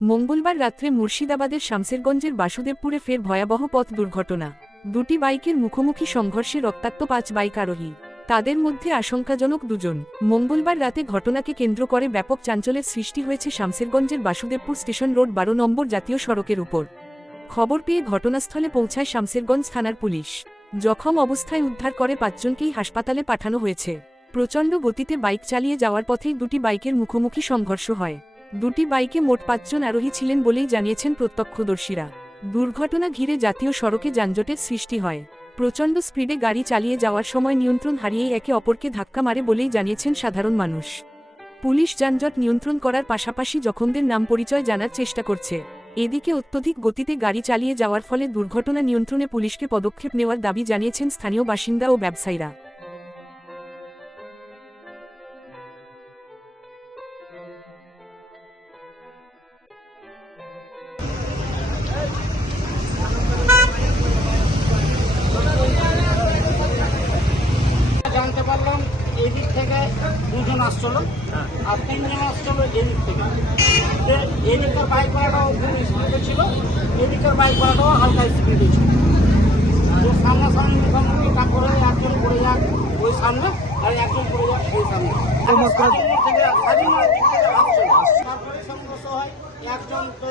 মঙ্গলবার রাত্রে মুর্শিদাবাদের শামসেরগঞ্জের বাসুদেবপুরে ফের ভয়াবহ পথ দুর্ঘটনা। দুটি বাইকের মুখোমুখি সংঘর্ষে রক্তাক্ত পাঁচ বাইক আরোহী। তাদের মধ্যে আশঙ্কাজনক দুজন। মঙ্গলবার রাতে ঘটনাকে কেন্দ্র করে ব্যাপক চাঞ্চল্যের সৃষ্টি হয়েছে শামসেরগঞ্জের বাসুদেবপুর স্টেশন রোড বারো নম্বর জাতীয় সড়কের উপর। খবর পেয়ে ঘটনাস্থলে পৌঁছায় শামসেরগঞ্জ থানার পুলিশ। জখম অবস্থায় উদ্ধার করে পাঁচজনকেই হাসপাতালে পাঠানো হয়েছে। প্রচণ্ড গতিতে বাইক চালিয়ে যাওয়ার পথেই দুটি বাইকের মুখোমুখি সংঘর্ষ হয়। দুটি বাইকে মোট পাঁচজন আরোহী ছিলেন বলেই জানিয়েছেন প্রত্যক্ষদর্শীরা। দুর্ঘটনা ঘিরে জাতীয় সড়কে যানজটের সৃষ্টি হয়। প্রচণ্ড স্পিডে গাড়ি চালিয়ে যাওয়ার সময় নিয়ন্ত্রণ হারিয়েই একে অপরকে ধাক্কা মারে বলেই জানিয়েছেন সাধারণ মানুষ। পুলিশ যানজট নিয়ন্ত্রণ করার পাশাপাশি জখমদের নাম পরিচয় জানার চেষ্টা করছে। এদিকে অত্যধিক গতিতে গাড়ি চালিয়ে যাওয়ার ফলে দুর্ঘটনা নিয়ন্ত্রণে পুলিশকে পদক্ষেপ নেওয়ার দাবি জানিয়েছেন স্থানীয় বাসিন্দা ও ব্যবসায়ীরা। পারলাম এদিক থেকে দুজন আসছিল। আর তিনজন আসছিল এদিক থেকে। যে এদিকের বাইক করাটাও খুব স্পিডে ছিল এদিকের বাইক করাটাও হালকা স্পিডে ছিল। তো সামনাসামনি মুখোমুখি তারপরে একজন পড়ে যাক ওই সামনে আর একজন পড়ে যাক ওই সামনে। থেকে আসছিল। তারপরে সংঘর্ষ হয়। একজন তো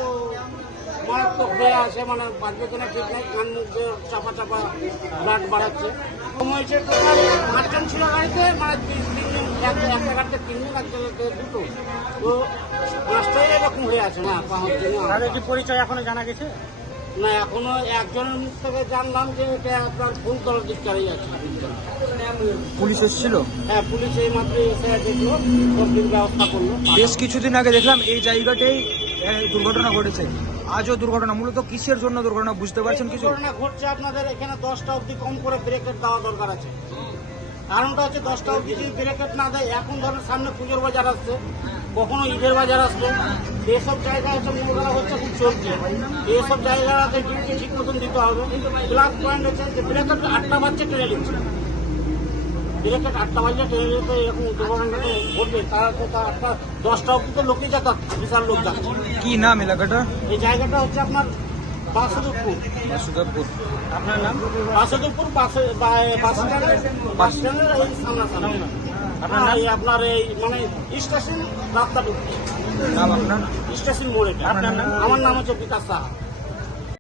মারাত্মক হয়ে আছে মানে বাঁচবে কিনা ঠিক নাই কান মুখ চাপা চাপা ব্লাড বাড়াচ্ছে। হয়েছে টোটাল ছিল গাড়িতে মানে তিন তিনজন এক- একটা গাড়িতে তিনজন গাড়িতে দুটো। তো পাঁচটাই এরকম হয়ে আছে না তাদের কি পরিচয় এখনও জানা গেছে? না এখনও একজনের মুখ থেকে জানলাম যে এটা আপনার ফুলতলার দিক চালিয়ে যাচ্ছে পুলিশ এসেছিল? হ্যাঁ পুলিশ এই মাত্র এসে দেখল সব ব্যবস্থা করল। বেশ কিছুদিন আগে দেখলাম এই জায়গাটাই দুর্ঘটনা ঘটেছে। আজও দুর্ঘটনা, মূলত কিসের জন্য দুর্ঘটনা, বুঝতে পারছেন কিছু? ঘটনা ঘটছে আপনাদের এখানে দশটা অবধি কম করে ব্রেকেট দেওয়া দরকার আছে। কারণটা হচ্ছে দশটা অবধি যদি ব্রেকেট না দেয়, এখন ধরেন সামনে পুজোর বাজার আসছে, কখনো ঈদের বাজার আসছে, এসব জায়গায় হচ্ছে মোকাবেলা হচ্ছে, খুব চলছে। এইসব জায়গাতে ঠিক মতন দিতে হবে। প্লাস পয়েন্ট হচ্ছে যে ব্রেকেট আটটা বাচ্চা ট্রেনে ব্রেকেট আটটা নিতে এরকম দুর্ঘটনা তো ঘটবে। তারা তো তার আটটা দশটা অবধি তো লোকই যাতায়াত বিশাল লোক কি নাম এলাকাটা? এই জায়গাটা হচ্ছে আপনার বাসুদেবপুর। বাসুদেবপুর। আপনার নাম? বাসুদেবপুর বাসে বাস স্ট্যান্ডের এই সামনাসামনি। আপনার আপনার এই মানে স্টেশন রাস্তা নাম আপনার? স্টেশন মোড়ে আপনার নাম? আমার নাম হচ্ছে বিকাশ সাহা।